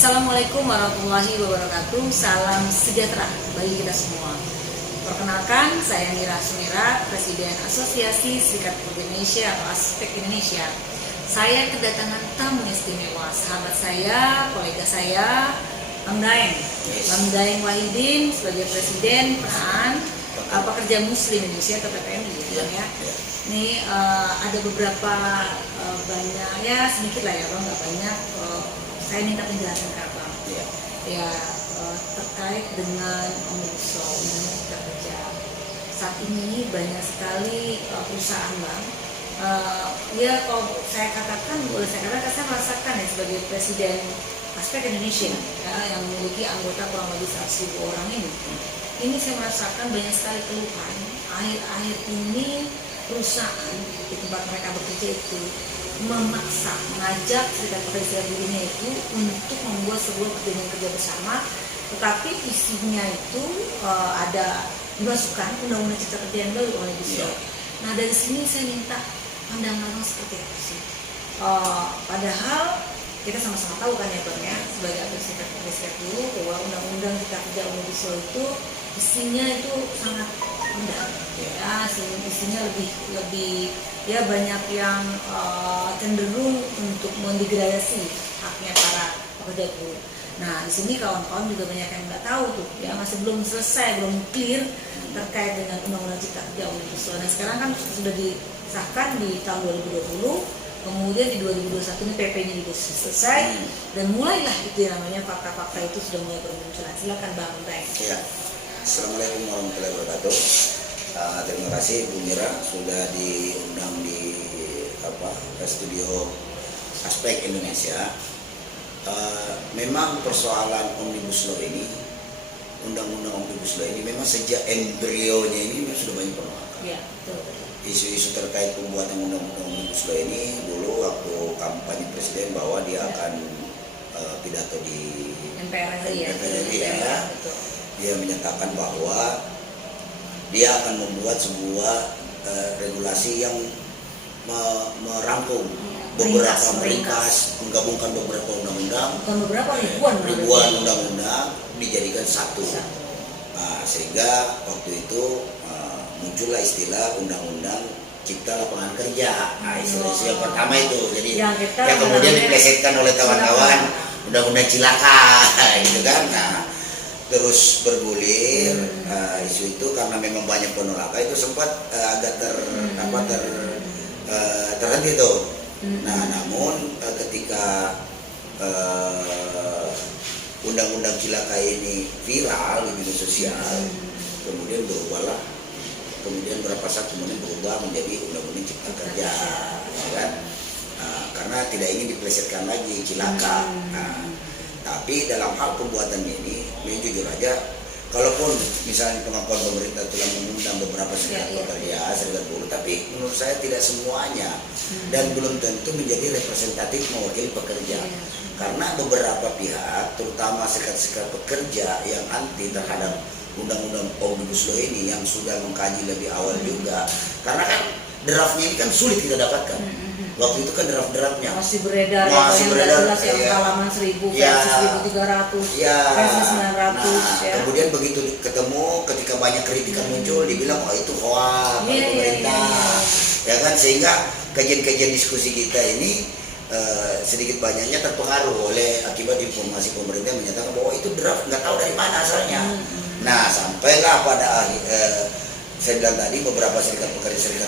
Assalamualaikum warahmatullahi wabarakatuh. Salam sejahtera bagi kita semua. Perkenalkan, saya Mira Sumira, Presiden Asosiasi Serikat Pekerja Indonesia atau Aspek Indonesia. Saya kedatangan tamu istimewa, sahabat saya, kolega saya, Bang Daeng Wahidin sebagai Presiden Penahan Pekerja Muslim Indonesia atau PPMI ya. Ini ada beberapa banyak ya, sedikit lah ya Bang, nggak banyak. Saya minta penjelasan ke Abang terkait dengan Omnibus Law Undang-Undang Cipta Kerja. Saat ini banyak sekali perusahaan Bang. Ya kalau saya katakan, saya merasakan ya sebagai Presiden Aspek Indonesia ya, yang memiliki anggota kurang lebih 100.000 orang ini saya merasakan banyak sekali keluhan. Akhir-akhir ini perusahaan di tempat mereka bekerja itu memaksa, mengajak serikat pekerja buruhnya itu untuk membuat sebuah perjanjian kerja bersama, tetapi isinya itu ada dimasukkan undang-undang cipta kerja yang baru oleh Omnibus. Nah dari sini saya minta pandangan seperti apa sih? Padahal kita sama-sama tahu kan ya Bang ya, sebagai anggota serikat pekerja buruh bahwa undang-undang cipta kerja Omnibus itu isinya itu sangat rendah ya, isinya lebih ya banyak yang cenderung untuk mendegradasi haknya para pekerja buruh. Nah di sini kawan-kawan juga banyak yang nggak tahu tuh ya, masih belum selesai, belum clear terkait dengan undang-undang cipta kerja Omnibus Law. Nah sekarang kan sudah disahkan di tahun 2020. Kemudian di 2021 ini PP-nya juga selesai dan mulailah itu namanya fakta-fakta itu sudah mulai bermunculan. Silakan Bang Daeng. Ya. Assalamualaikum warahmatullahi wabarakatuh. Terima kasih Bu Mira sudah diundang di studio Aspek Indonesia. Memang persoalan Omnibus Law ini, undang-undang Omnibus Law ini memang sejak embrionya ini memang sudah banyak penolakan. Ya, betul. Isu-isu terkait pembuatan undang-undang Omnibus Law ini dulu waktu kampanye presiden bahwa dia akan pidato di MPR ya. Dia menyatakan bahwa dia akan membuat sebuah regulasi yang merangkum beberapa menggabungkan beberapa undang-undang, ribuan undang-undang dijadikan satu. Sehingga waktu itu muncullah istilah undang-undang cipta lapangan kerja. Istilah yang pertama itu, jadi yang kemudian diplesetkan oleh kawan-kawan undang-undang cilaka, gitu kan. Nah, terus bergulir isu itu karena memang banyak penolakan itu sempat agak terhenti tuh. Nah, namun ketika undang-undang cilaka ini viral di media sosial, kemudian berapa saat kemudian berubah menjadi undang-undang cipta kerja, kan? Karena tidak ingin diplesetkan lagi cilaka. Tapi dalam hal pembuatan ini jujur aja, kalaupun misalnya pengakuan pemerintah telah mengundang beberapa serikat pekerja, serikat buruh, tapi menurut saya tidak semuanya dan belum tentu menjadi representatif mewakili pekerja. Karena beberapa pihak, terutama serikat-serikat pekerja yang anti terhadap undang-undang Omnibus Law ini yang sudah mengkaji lebih awal juga, karena kan draftnya ini kan sulit kita dapatkan. Waktu itu kan draft-draftnya masih beredar jelas yang halaman 1000, versi 1300, versi 900 Kemudian begitu ketemu, ketika banyak kritikan muncul, dibilang oh itu hoax pemerintah. Ya kan, sehingga kajian-kajian diskusi kita ini sedikit banyaknya terpengaruh oleh akibat informasi pemerintah yang menyatakan bahwa itu draft, nggak tahu dari mana asalnya. Nah, sampailah pada saya bilang tadi beberapa serikat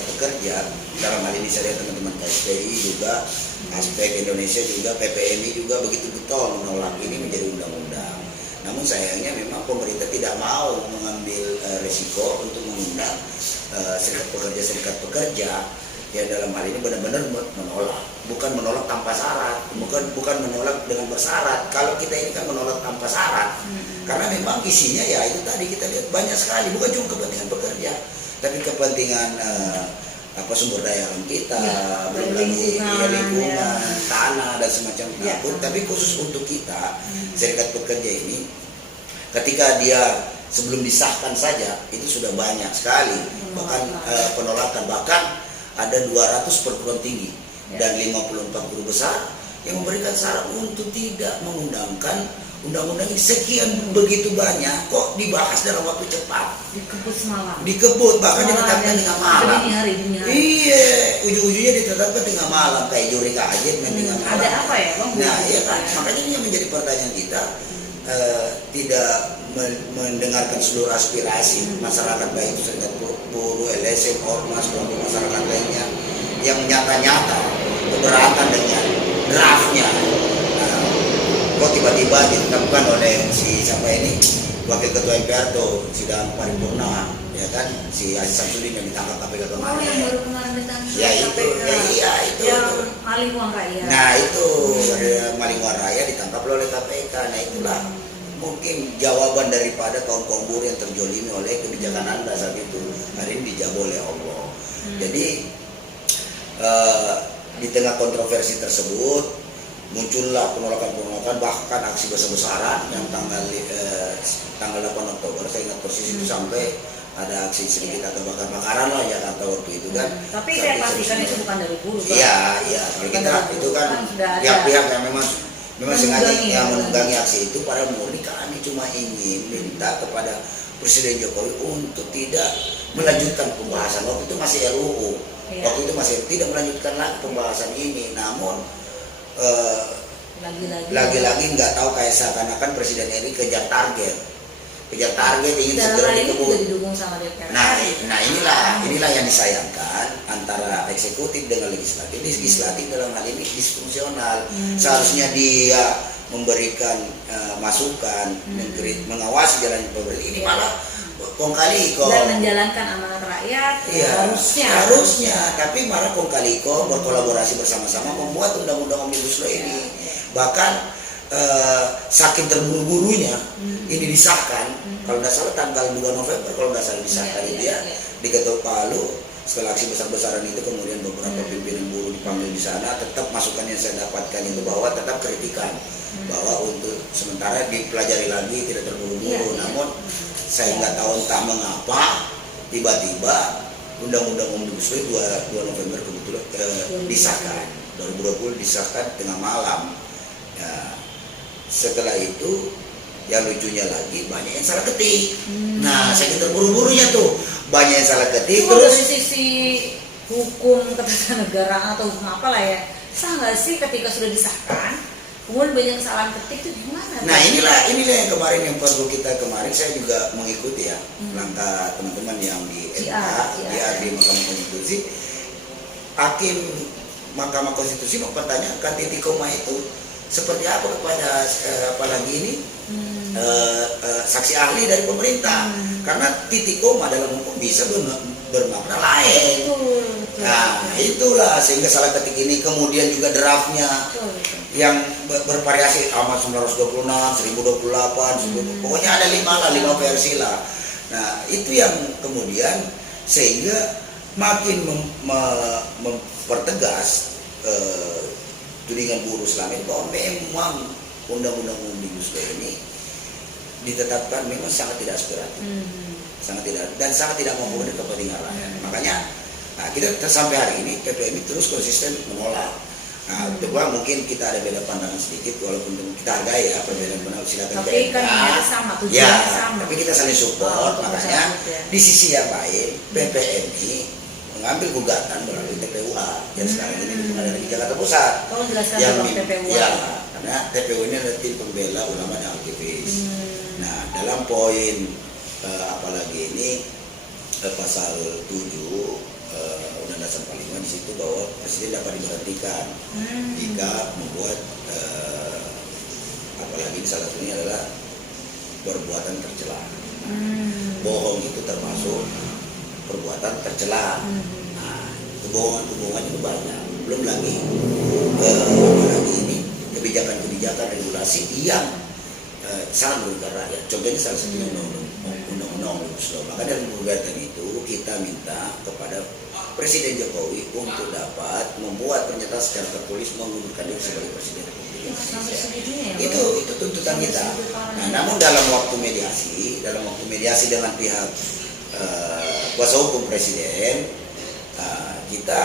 pekerja dalam hal ini saya lihat teman-teman KSPI juga, Aspek Indonesia juga, PPMI juga begitu getol menolak ini menjadi undang-undang. Namun sayangnya memang pemerintah tidak mau mengambil resiko untuk mengundang serikat pekerja ya dalam hal ini benar-benar menolak, bukan menolak tanpa syarat, bukan menolak dengan bersyarat. Kalau kita ini kan menolak tanpa syarat, karena memang isinya ya itu tadi kita lihat banyak sekali, bukan cuma kepentingan pekerja, tapi kepentingan sumber daya alam kita, belum lagi lingkungan, tanah dan semacam itu. Tapi khusus untuk kita serikat pekerja ini, ketika dia sebelum disahkan saja itu sudah banyak sekali bahkan penolakan, bahkan ada 200 perguruan tinggi dan 54 guru besar yang memberikan syarat untuk tidak mengundangkan undang-undang ini sekian begitu banyak kok dibahas dalam waktu cepat. Dikebut semalam. Dikebut bahkan ditetapkan tengah malam. Dini hari. Iya, ujung-ujungnya ditetapkan tengah malam kayak juri kajian tengah malam. Ada apa ya bang? Nah, ya kan makanya ini yang menjadi pertanyaan kita. Tidak mendengarkan seluruh aspirasi masyarakat, baik itu serikat buruh, LSM, ormas, kelompok masyarakat lainnya yang nyata-nyata keberatan dengan draftnya. Nah, kok tiba-tiba ditetapkan oleh si siapa ini wakil ketua MPR tuh sidang paripurna, ya kan, si Aziz Samsudin yang ditangkap KPK kemarin. Oh, yang baru kemarin ditangkap ya itu, KPK. itu Yang maling uang rakyat. Nah itu maling uang raya ditangkap oleh KPK. Nah itulah mungkin jawaban daripada kaum buruh yang terjolimi oleh kebijakan Anda saat itu. Hari ini dijawab oleh Allah. Jadi di tengah kontroversi tersebut muncullah penolakan-penolakan, bahkan aksi besar-besaran yang tanggal 8 Oktober saya ingat persis itu, sampai ada aksi sedikit atau bakar-bakaran lah Jakarta waktu itu kan. Tapi saya pastikan itu bukan dari buruh. Iya. Kalau kita itu kan pihak-pihak yang memang sengaja yang menunggangi aksi itu, pada murni kami cuma ingin minta kepada Presiden Jokowi untuk tidak melanjutkan pembahasan. Waktu itu masih RUU. Waktu itu masih tidak melanjutkan lagi pembahasan ini. Namun lagi-lagi nggak tahu, kayak seakan-akan Presiden RI kejar target ingin segera dikebut. Nah inilah yang disayangkan antara eksekutif dengan legislatif. Legislatif dalam hal ini disfungsional. Seharusnya dia memberikan masukan, mengawasi jalan pemerintah, ini malah kong kali kok dan menjalankan amanat rakyat. Ya, harusnya tapi malah kong kali kok berkolaborasi bersama-sama membuat undang-undang Omnibus Law ini. Bahkan saking terburu-burunya ini disahkan, kalau tidak salah tanggal 2 November kalau tidak salah disahkan dia diketok Palu. Setelah aksi besar-besaran itu kemudian beberapa pimpinan buruh dipanggil di sana. Tetap masukan yang saya dapatkan itu bahwa tetap kritikan bahwa untuk sementara dipelajari lagi, tidak terburu-buru. Namun saya nggak tahu entah mengapa tiba-tiba undang-undang Omnibus Law 2 November kebetulan disahkan, 2020 disahkan tengah malam. Ya, setelah itu yang lucunya lagi banyak yang salah ketik. Nah, saya terburu-burunya tuh banyak yang salah ketik. Terus dari sisi hukum ketatanegaraan atau hukum apalah ya, sah nggak sih ketika sudah disahkan kemudian banyak kesalahan ketik itu gimana? Nah inilah yang kemarin yang perlu kita saya juga mengikuti ya langkah teman-teman yang di MK, di Mahkamah Konstitusi. Hakim Mahkamah Konstitusi mempertanyakan titik koma itu seperti apa kepada apalagi ini saksi ahli dari pemerintah, karena titik koma dalam hukum bisa bermakna lain. Nah itulah sehingga salah ketik ini kemudian juga draftnya yang bervariasi amat 926, 1028, pokoknya ada 5 versi lah. Nah itu yang kemudian sehingga makin mempertegas tudingan buruh selama ini bahwa memang undang-undang Omnibus Law ini ditetapkan memang sangat tidak aspiratif, sangat tidak mempunyai kepentingan rakyat. Makanya kita sampai hari ini PPMI terus konsisten menolak. Nah, coba mungkin kita ada beda pandangan sedikit, walaupun kita hargai ya perbedaan pendapat, silakan tapi kan sama, sama. Tapi kita saling support. Makanya di sisi yang lain PPMI mengambil gugatan melalui TPUA yang sekarang ini di Pengadilan Jakarta Pusat. Yang TPUA. Ya, karena TPU ini adalah tim pembela ulama dan aktivis. Nah, dalam poin apalagi ini pasal 7 Undang-Undang Dasar 45 di situ bahwa presiden dapat diberhentikan jika membuat apalagi salah satunya adalah perbuatan tercela. Bohong itu termasuk perbuatan tercela. Nah, kebohongan itu banyak. Belum lagi apalagi ini kebijakan regulasi yang sangat merugikan rakyat. Contohnya salah satunya undang-undang Omnibus Law. Maka dalam gugatan itu kita minta kepada Presiden Jokowi untuk dapat membuat pernyataan secara tertulis mengundurkan diri sebagai Presiden Republik Indonesia. Itu tuntutan kita. Nah, namun dalam waktu mediasi dengan pihak kuasa hukum Presiden, kita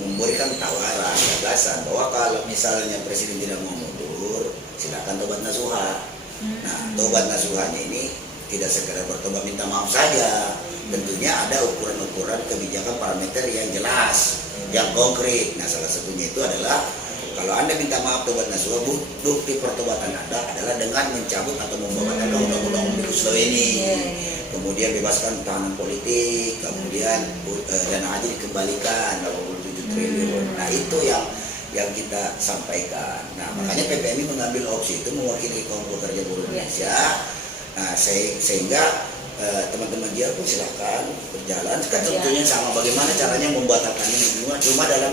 memberikan tawaran gagasan bahwa kalau misalnya presiden tidak mau mundur, silakan tobat nasuha. Nah, tobat nasuhanya ini tidak sekedar bertobat minta maaf saja, tentunya ada ukuran-ukuran kebijakan parameter yang jelas, yang konkret. Nah, salah satunya itu adalah kalau Anda minta maaf tobat nasuha, bukti pertobatan Anda adalah dengan mencabut atau membatalkan undang-undang Omnibus Law ini. Kemudian bebaskan tahanan politik, kemudian dana haji dikembalikan 87 triliun. Nah, itu yang kita sampaikan. Nah, makanya PPMI mengambil opsi itu mewakili kaum pekerja buruh Indonesia. Nah, sehingga teman-teman dia pun silahkan berjalan. Kan tentunya sama bagaimana caranya membatalkannya cuma dalam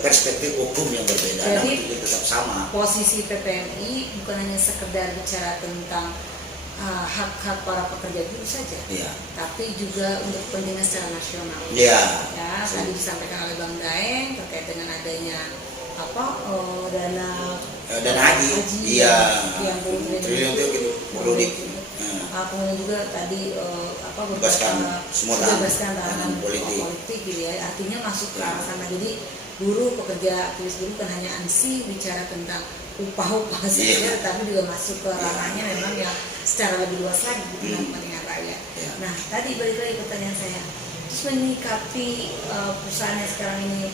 perspektif hukum yang berbeda. Jadi itu tetap sama. posisi PPMI bukan hanya sekedar bicara tentang hak-hak para pekerja buruh saja, tapi juga untuk kepentingan secara nasional. Tadi disampaikan oleh Bang Daeng terkait dengan adanya dana haji yang triliun itu perlu di kemudian juga tadi bebaskan tahanan politik gitu ya, artinya masuk ke arah sana. Jadi buruh, pekerja aktivis buruh kan hanya ansi bicara tentang upah saja, tapi juga masuk ke ranahnya memang yang secara lebih luas lagi dengan kepentingan rakyat. Nah, tadi balik lagi pertanyaan saya, terus menyikapi perusahaan yang sekarang ini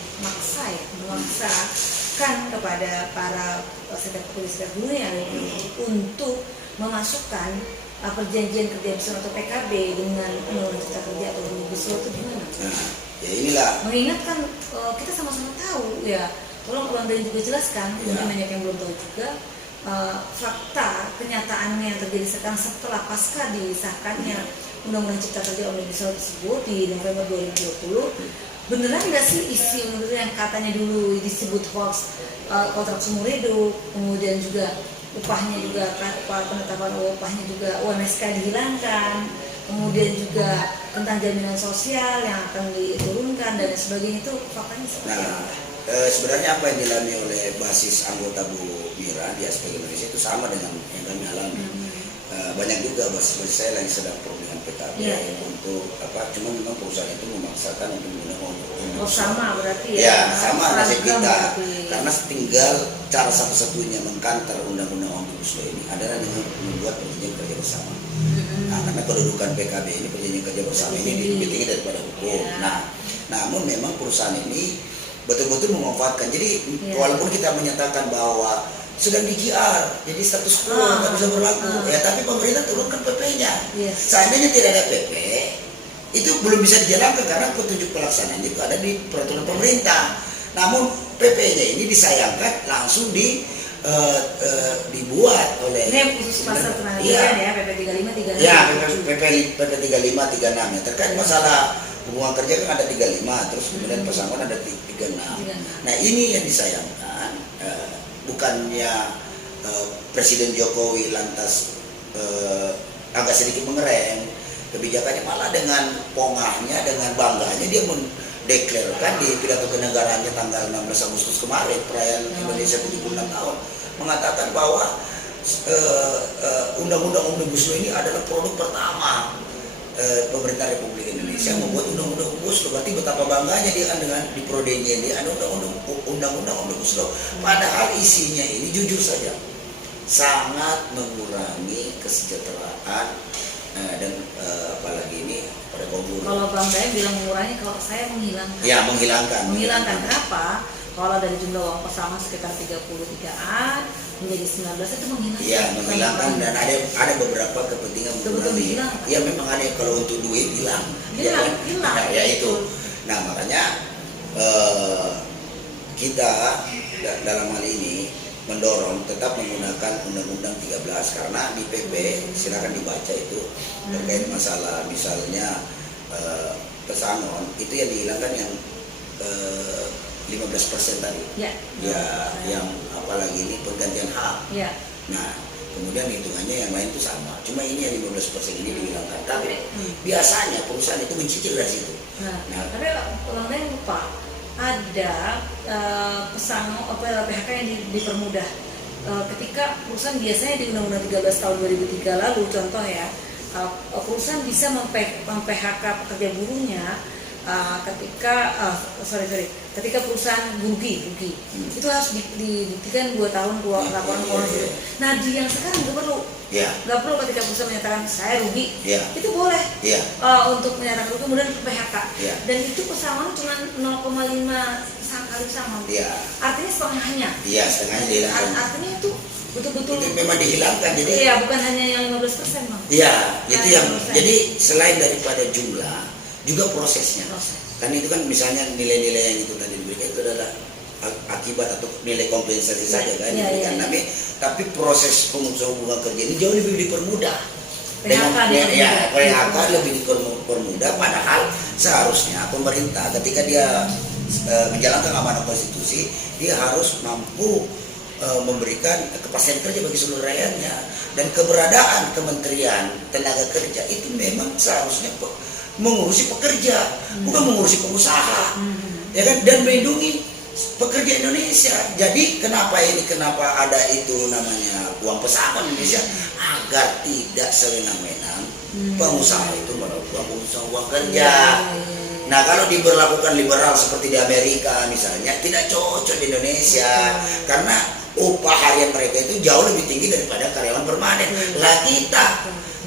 memaksakan kepada para serikat pekerja buruh yang untuk memasukkan perjanjian kerja bersama atau PKB dengan undang-undang cipta kerja atau Omnibus Law itu gimana? Ya inilah. Mengingatkan kita sama-sama tahu ya, tolong Bang Daeng juga jelaskan, mungkin banyak yang belum tahu juga fakta kenyataannya yang terjadi sekarang setelah pasca disahkannya undang-undang cipta kerja Omnibus Law tersebut di November 2020. Beneran nggak sih isi undang yang katanya dulu disebut hoax, kontrak seumur hidup, kemudian juga upahnya juga penetapan upahnya juga UMSK dihilangkan, kemudian juga tentang jaminan sosial yang akan diturunkan dan sebagainya, itu faktanya seperti apa? Sebenarnya apa yang dialami oleh basis anggota Bu Mira di aspek Indonesia itu sama dengan yang kami alami. Banyak juga basis saya lagi sedang pro dengan PKB untuk cuma memang perusahaan itu memaksakan untuk menggunakan sama berarti sama nasib kita karena tinggal cara satu-satunya mengkanter undang-undang Omnibus Law ini adalah dengan membuat perjanjian kerja bersama. Nah, karena kedudukan PKB ini perjanjian kerja bersama ini lebih tinggi daripada hukum. Nah, namun memang perusahaan ini betul-betul memanfaatkan. Jadi walaupun kita menyatakan bahwa sedang di GR, jadi status quo nggak bisa berlaku, tapi pemerintah turunkan PP-nya. Seandainya tidak ada PP, itu belum bisa dijalankan karena petunjuk pelaksanaan itu ada di peraturan pemerintah. Namun PP-nya ini disayangkan langsung dibuat oleh ini khusus pasal tenaga kerjaan PP 35 36. PP 35 36 ya terkait masalah hubungan kerja kan ada 35, terus kemudian pesangon ada 36. Nah, ini yang disayangkan, bukannya Presiden Jokowi lantas agak sedikit mengerem kebijakannya, malah dengan pongahnya, dengan bangganya dia mendeklarasikan di pidato kenegaraannya tanggal 16 Agustus kemarin perayaan Indonesia 76 tahun mengatakan bahwa undang-undang Omnibus Law ini adalah produk pertama pemerintah Republik Indonesia membuat undang-undang Omnibus Law. Berarti betapa bangganya dia kan dengan di prodenya dia ada undang-undang Omnibus Law. Padahal isinya ini jujur saja sangat mengurangi kesejahteraan dan apalagi ini pada kaum buruh. Kalau Bang Daeng bilang mengurangi, kalau saya menghilangkan. Ya, menghilangkan. Kenapa? Kalau dari jumlah uang pesangon sekitar 33-an menjadi 19 itu menghilangkan. Iya, menghilangkan dan ada beberapa kepentingan mengurangi. Iya, memang ada kalau untuk duit hilang. Hilang. Nah, ya itu. Nah, makanya kita dalam hal ini mendorong tetap menggunakan Undang-Undang 13 karena di PP silakan dibaca itu terkait masalah misalnya pesangon itu yang dihilangkan yang 15% tadi. Yang apalagi ini pergantian hak. Nah, kemudian hitungannya yang lain itu sama. Cuma ini yang 15% ini dihilangkan. Tapi biasanya perusahaan itu mencicil dari situ. Tapi orang lain lupa ada pesangon PHK yang dipermudah. Ketika perusahaan biasanya di Undang-Undang 13 tahun 2003 lalu contoh ya, perusahaan bisa mem-PHK pekerja buruhnya ketika perusahaan rugi itu harus dibuktikan 2 tahun laporan keuangan gitu. Nah di yang sekarang nggak perlu ketika perusahaan menyatakan saya rugi, itu boleh untuk menyatakan rugi kemudian PHK, dan itu pesangon cuma 0,5 kali saham, artinya setengahnya dihilangkan. Artinya itu betul-betul itu memang dihilangkan, jadi bukan hanya yang 15% Bang. Itu yang 15%. Jadi selain daripada jumlah juga prosesnya. Kan itu kan misalnya nilai-nilai yang itu tadi diberikan itu adalah akibat atau nilai kompensasi saja kan diberikan. Tapi proses pemutusan hubungan kerja ini jauh lebih dipermudah. PHK lebih dipermudah, padahal seharusnya pemerintah ketika dia menjalankan amanah konstitusi, dia harus mampu memberikan kepastian kerja bagi seluruh rakyatnya, dan keberadaan Kementerian Tenaga Kerja itu memang seharusnya mengurusi pekerja, bukan mengurusi pengusaha, ya kan, dan melindungi pekerja Indonesia. Jadi kenapa ada itu namanya uang pesangon Indonesia, agar tidak sewenang-wenang pengusaha itu melakukan pengusaha uang kerja. Nah kalau diberlakukan liberal seperti di Amerika misalnya, tidak cocok di Indonesia, karena upah harian mereka itu jauh lebih tinggi daripada karyawan permanen. Lah kita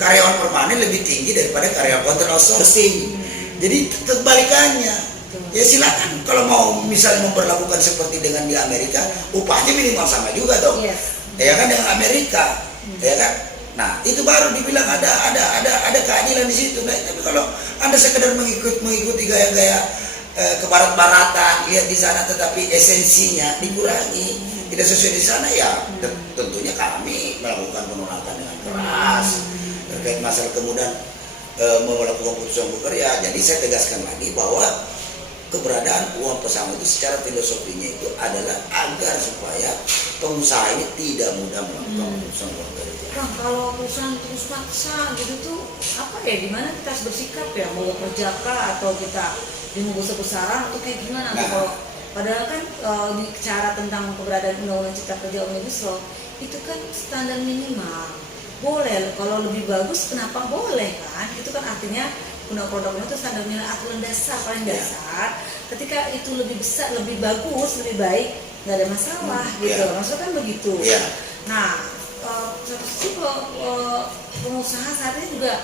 karyawan permanen lebih tinggi daripada karyawan kontrak outsourcing. Jadi kebalikannya. Ya silakan kalau mau misalnya memperlakukan seperti dengan di Amerika, upahnya minimal sama juga dong. Ya kan dengan Amerika, ya kan. Nah itu baru dibilang ada keadilan di situ. Nah, tapi kalau Anda sekedar mengikuti gaya-gaya kebarat-baratan, lihat di sana tetapi esensinya dikurangi, tidak sesuai di sana, ya tentunya kami melakukan penolakan dengan keras terkait masalah kemudian melakukan putusan bekerja. Jadi saya tegaskan lagi bahwa keberadaan uang pesangon itu secara filosofinya itu adalah agar supaya pengusaha ini tidak mudah melakukan putusan bekerja. Bang, kalau perusahaan terus maksa gitu tuh apa ya, gimana kita harus bersikap ya, mau kerja kah atau kita dinunggu besar-besaran atau kayak gimana? Kalau padahal kan bicara tentang keberadaan undang-undang cipta kerja Omnibus Law itu kan standar minimal. Boleh, kalau lebih bagus kenapa boleh kan? Itu kan artinya undang-undang itu standar minimal, aturan dasar paling dasar. Ketika itu lebih besar, lebih bagus, lebih baik, nggak ada masalah gitu. Maksudnya kan begitu. Nah, satu sisi pengusaha saat ini juga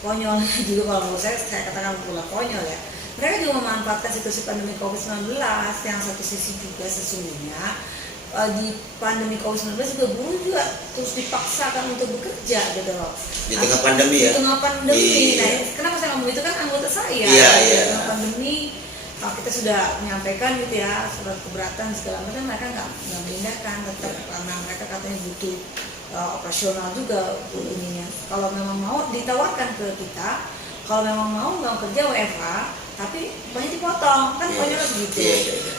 konyol juga, kalau menurut saya katakan pula konyol ya. Mereka juga memanfaatkan situasi pandemi COVID-19 yang satu sisi juga sesungguhnya di pandemi COVID-19 juga buruh juga terus dipaksakan untuk bekerja gitu loh. Di tengah pandemi ya? Di tengah pandemi. Nah, kenapa saya ngomong itu kan anggota saya. Di tengah pandemi kita sudah menyampaikan gitu ya surat keberatan segala macam, mereka nggak mengindahkan tetap karena mereka katanya butuh operasional juga ininya. Kalau memang mau ditawarkan ke kita, kalau memang mau nggak kerja WFH tapi banyak dipotong kan, konyolnya begitu.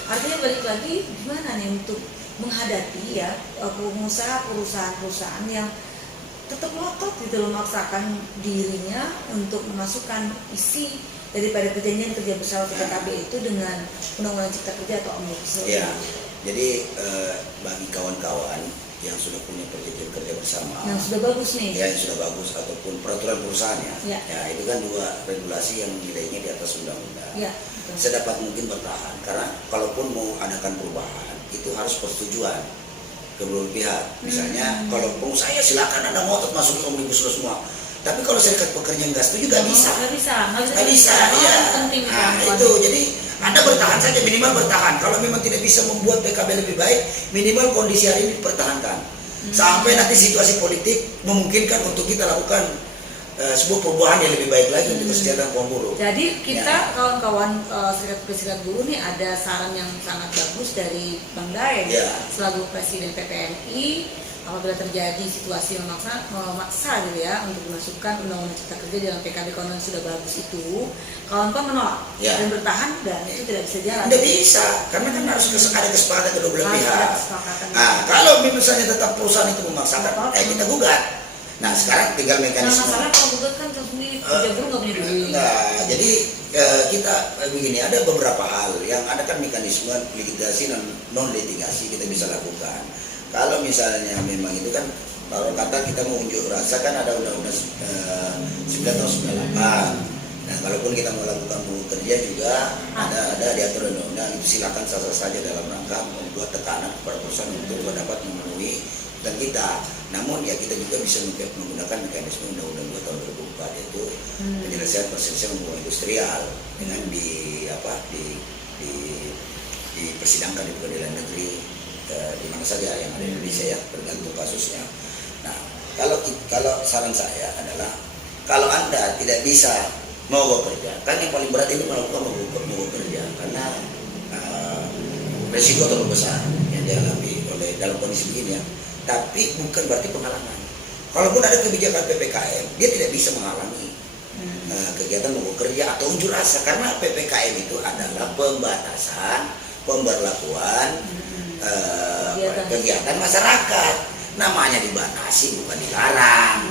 Artinya balik lagi gimana nih untuk menghadapi ya pengusaha perusahaan yang tetap ngotot gitu loh, memaksakan dirinya untuk memasukkan isi daripada perjanjian kerja bersama PKB itu dengan undang-undang cipta kerja atau Omnibus Law. Jadi bagi kawan-kawan yang sudah punya perjanjian kerja bersama, yang sudah bagus nih, yang sudah bagus ataupun peraturan perusahaannya, ya itu kan 2 regulasi yang nilainya di atas undang-undang. Sedapat mungkin bertahan, karena kalaupun mau adakan perubahan itu harus persetujuan kedua pihak. Misalnya kalau pengusaha ya silakan Anda ngotot masuk ke Omnibus Law semua, tapi kalau serikat pekerja nggak setuju nggak bisa ya. Nah itu jadi Anda bertahan saja, minimal bertahan. Kalau memang tidak bisa membuat PKB lebih baik, minimal kondisi hari ini dipertahankan sampai nanti situasi politik memungkinkan untuk kita lakukan sebuah perubahan yang lebih baik lagi untuk kesejahteraan kaum buruh. Jadi kita kawan-kawan serikat buruh nih ada saran yang sangat bagus dari Bang Daeng selaku Presiden PPNI. Apabila terjadi situasi memaksa gitu ya untuk dimasukkan undang-undang cipta kerja dalam PKB kalau sudah bagus itu, kawan-kawan menolak dan bertahan, dan itu tidak bisa jalan. Tidak bisa, karena kan harus ada kesepakatan kedua belah pihak. Nah, kalau misalnya tetap perusahaan itu memaksakan, kita gugat. Nah, sekarang tinggal mekanisme. Nah, masalah kalau gugat kan sendiri tidak perlu nggak punya duit. Nah, jadi kita begini, ada beberapa hal yang ada kan mekanisme litigasi dan non litigasi kita bisa lakukan. Kalau misalnya memang itu kan baru kata kita mau unjuk rasa kan ada undang-undang 9 tahun 98. Nah, kalaupun kita melakukan mogok kerja juga ada diatur undang-undang, itu silakan sah-sah saja dalam rangka membuat tekanan kepada perusahaan untuk dapat memenuhi dan kita. Namun ya kita juga bisa menggunakan mekanisme Undang-Undang 2 tahun 2004 yaitu penyelesaian perselisihan hubungan industrial dengan dipersidangkan di pengadilan negeri di mana saja yang ada di Indonesia ya, tergantung kasusnya. Nah, kalau saran saya adalah kalau Anda tidak bisa mogok kerja, kan yang paling berat ini melakukan mogok kerja karena resiko terlalu besar yang dialami oleh dalam kondisi begini ya. Tapi bukan berarti penghalangan. Kalaupun ada kebijakan PPKM, dia tidak bisa menghalangi kegiatan mogok kerja atau unjuk rasa karena PPKM itu adalah pembatasan pemberlakuan kegiatan masyarakat. Namanya dibatasi bukan dilarang.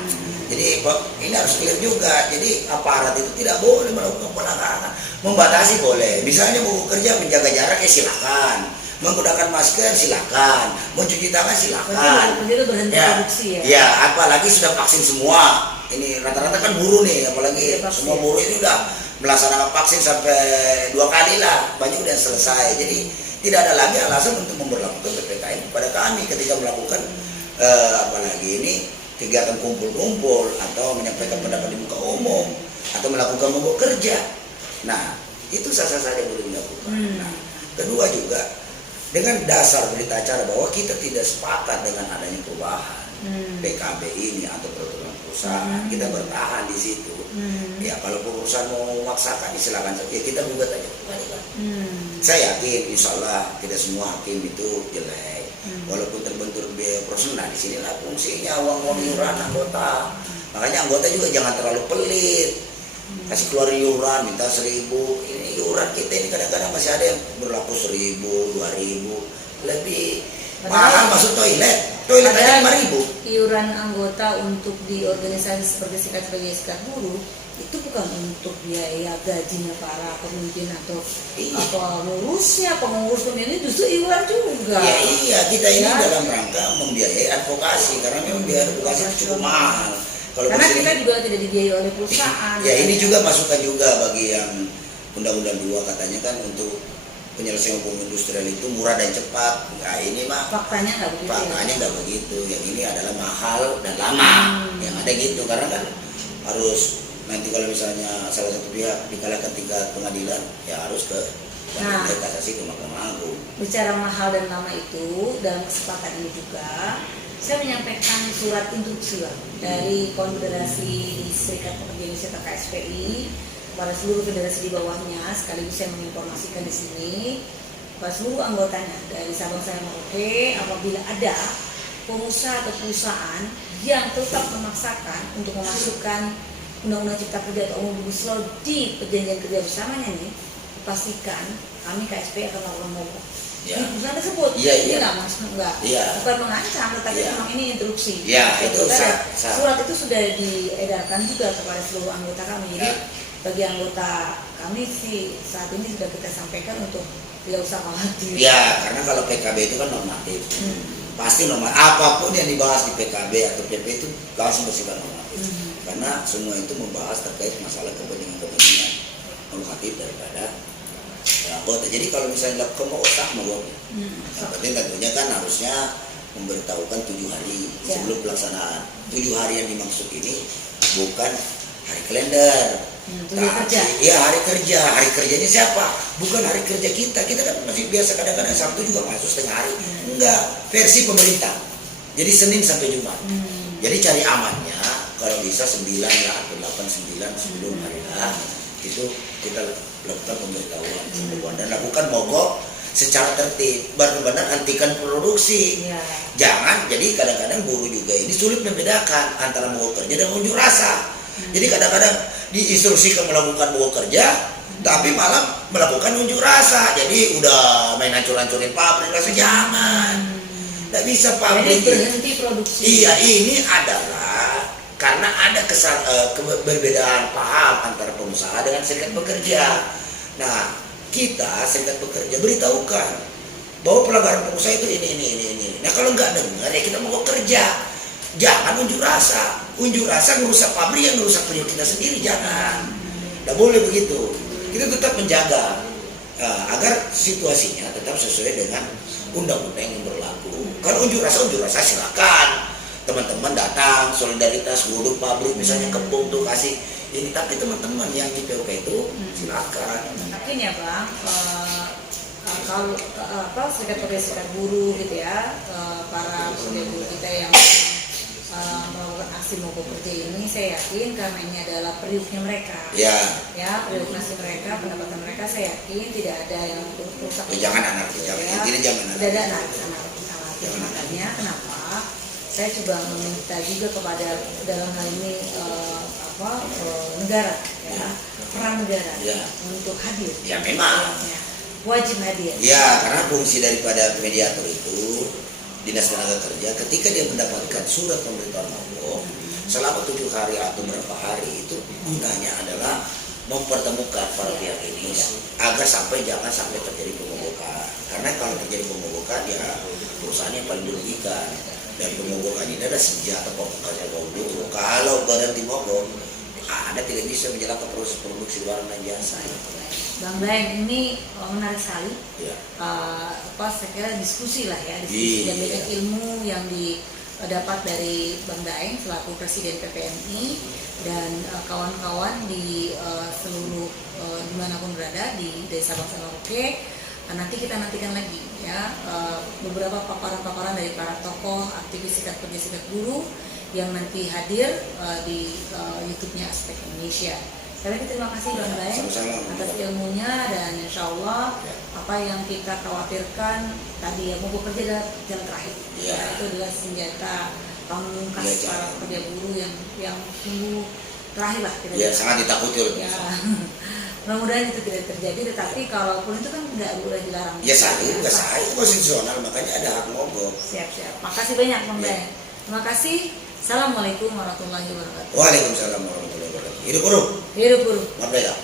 Jadi ini harus clear juga. Jadi aparat itu tidak boleh melakukan pelarangan. Membatasi boleh. Misalnya mogok kerja menjaga jarak ya silakan. Menggunakan masker silakan. Mencuci tangan silakan. Itu berhenti produksi ya. Ya, apalagi sudah vaksin semua. Ini rata-rata kan buruh nih, apalagi semua buruh ini udah melaksanakan vaksin sampai 2 kali lah. Banyak udah selesai. Jadi tidak ada lagi alasan untuk memberlakukan PPKM kepada kami ketika melakukan apalagi ini kegiatan kumpul-kumpul atau menyampaikan pendapat di muka umum atau melakukan mogok kerja. Nah, itu sah-sah saja boleh dilakukan. Nah, kedua juga dengan dasar berita acara bahwa kita tidak sepakat dengan adanya perubahan PKB ini atau peraturan perusahaan, kita bertahan di situ. Ya, kalau perusahaan mau memaksakan silakan saja, ya, kita gugat aja pengadilan. Saya yakin, insya Allah tidak semua hakim itu jelek. Walaupun terbentur biaya personal, di sinilah fungsinya uang iuran anggota. Makanya anggota juga jangan terlalu pelit. Kasih keluar iuran, minta 1.000. Ini iuran kita ini kadang-kadang masih ada yang berlaku 1.000, 2.000, lebih mahal masuk toilet. Toilet aja 5.000. Iuran anggota untuk di organisasi seperti Serikat Buruh itu bukan untuk biaya gajinya para pemimpin atau pengurusnya, pengurus pemimpin, justru iuran juga. Ya iya, kita ini dalam rangka membiayai advokasi karena memang biaya advokasi itu cukup mahal. Karena kita juga tidak dibiayai oleh perusahaan. Ya ini juga masukan juga bagi yang Undang-Undang 2 katanya kan untuk penyelesaian hukum industrial itu murah dan cepat. Nah ini mah faktanya nggak begitu. Faktanya nggak begitu. Yang ini adalah mahal dan lama. Yang ada gitu karena kan harus nanti kalau misalnya salah satu pihak dikalahkan tingkat pengadilan ya harus ke kasasi ke Mahkamah Agung. Bicara mahal dan lama itu dalam kesempatan ini juga saya menyampaikan surat instruksi dari Konfederasi Serikat Pekerja Indonesia atau KSPI kepada seluruh federasi di bawahnya, sekaligus saya menginformasikan di sini kepada seluruh anggotanya dari Sabang sampai Merauke, apabila ada pengusaha atau perusahaan yang tetap memaksakan untuk memasukkan Undang-Undang Cipta Kerja atau Omnibus Law di perjanjian kerja bersamanya nih, pastikan kami KSP akan melakukan mogok. Di perusahaan tersebut, ini lah mas, bukan mengancam, tetapi memang ini instruksi. Itu surat itu sudah diedarkan juga kepada seluruh anggota kami. Jadi bagi anggota kami sih saat ini sudah kita sampaikan untuk tidak usah khawatir. Ya, karena kalau PKB itu kan normatif, pasti normal. Apapun yang dibahas di PKB atau PP itu langsung bersifat normatif. Karena semua itu membahas terkait masalah kepentingan normatif daripada anggota. Jadi kalau misalnya dilakukan mau sah mogoknya. Yang penting tentunya kan harusnya memberitahukan 7 hari sebelum pelaksanaan. 7 hari yang dimaksud ini bukan hari kalender. Iya hari kerja. Hari kerjanya siapa? Bukan hari kerja kita. Kita kan masih biasa kadang-kadang Sabtu juga masuk setengah hari. Enggak, versi pemerintah. Jadi Senin sampai Jumat. Jadi cari amannya kalau bisa 9 lah atau 8-9 sebelum hari H itu kita lakukan pemberitahuan dan lakukan mogok secara tertib, benar-benar hentikan produksi. Jangan, jadi kadang-kadang buruh juga ini sulit membedakan antara mogok kerja dan unjuk rasa. Jadi kadang-kadang diinstruksikan melakukan mogok kerja tapi malah melakukan unjuk rasa. Jadi udah main hancur-hancurin pabrik, rasa jangan. Nggak bisa pabrik berhenti produksi. Iya, ini adalah karena ada perbedaan paham antara pengusaha dengan serikat pekerja. Nah, kita serikat pekerja beritahukan bahwa pelanggaran pengusaha itu ini. Nah, kalau nggak dengar ya kita mau kerja. Jangan unjuk rasa. Unjuk rasa ngerusak pabrik yang ngerusak punya kita sendiri, jangan. Tidak boleh begitu. Kita tetap menjaga agar situasinya tetap sesuai dengan undang-undang yang berlaku. Kalau unjuk rasa silakan. Teman-teman datang, solidaritas, buruh pabrik misalnya kepung tuh kasih ini. Tapi teman-teman yang di PUK itu silakan. Mungkin ya Bang, kalau serikat buruh gitu ya, para pekerja buruh kita yang melakukan aksi mogok kerja ini, saya yakin karena ini adalah periuknya mereka. Ya, periuk nasi mereka, pendapatan mereka, saya yakin tidak ada yang rusak. Jangan anarkis, intinya jangan anarkis. Tidak ada anarkis. Makanya kenapa saya coba meminta juga kepada dalam hal ini negara, ya, peran negara untuk hadir. Ya memang. Wajib hadir. Ya, karena fungsi daripada mediator itu Dinas Tenaga Kerja ketika dia mendapatkan surat pemberitahuan mogok selama 7 hari atau berapa hari itu gunanya adalah mempertemukan para pihak ini agar jangan sampai terjadi pemogokan. Karena kalau terjadi pemogokan ya perusahaan yang paling dirugikan, dan pemogokan ini ada senjata pemungkasnya dulu. Kalau berhenti mogok, Anda tidak bisa menjalankan proses produksi barang dan jasa. Bang Daeng, ini menarik sekali. Ya. Saya kira diskusi lah ya, diskusi dan banyak ilmu yang didapat dari Bang Daeng selaku Presiden PPMI dan kawan-kawan di seluruh dimanapun berada di Desa Bangsa Merauke. Nanti kita nantikan lagi ya beberapa paparan-paparan dari para tokoh aktivis serikat buruh yang nanti hadir di YouTube-nya Aspek Indonesia. Sekali lagi terima kasih Bang Daeng atas ilmunya, dan insya Allah apa yang kita khawatirkan tadi ya, mogok kerja adalah jalan terakhir. Itu adalah senjata pamungkas para pekerja buruh yang sungguh terakhir lah. Sangat ditakuti oleh mudah-mudahan itu tidak terjadi, tetapi kalaupun itu kan nggak boleh dilarang. Ya itu konstitusional, makanya ada hak mogok. Siap. Makasih banyak Bang Daeng. Terima kasih. Assalamualaikum warahmatullahi wabarakatuh. Waalaikumsalam warahmatullahi wabarakatuh. Hidup buruh. Hidup buruh. Merdeka.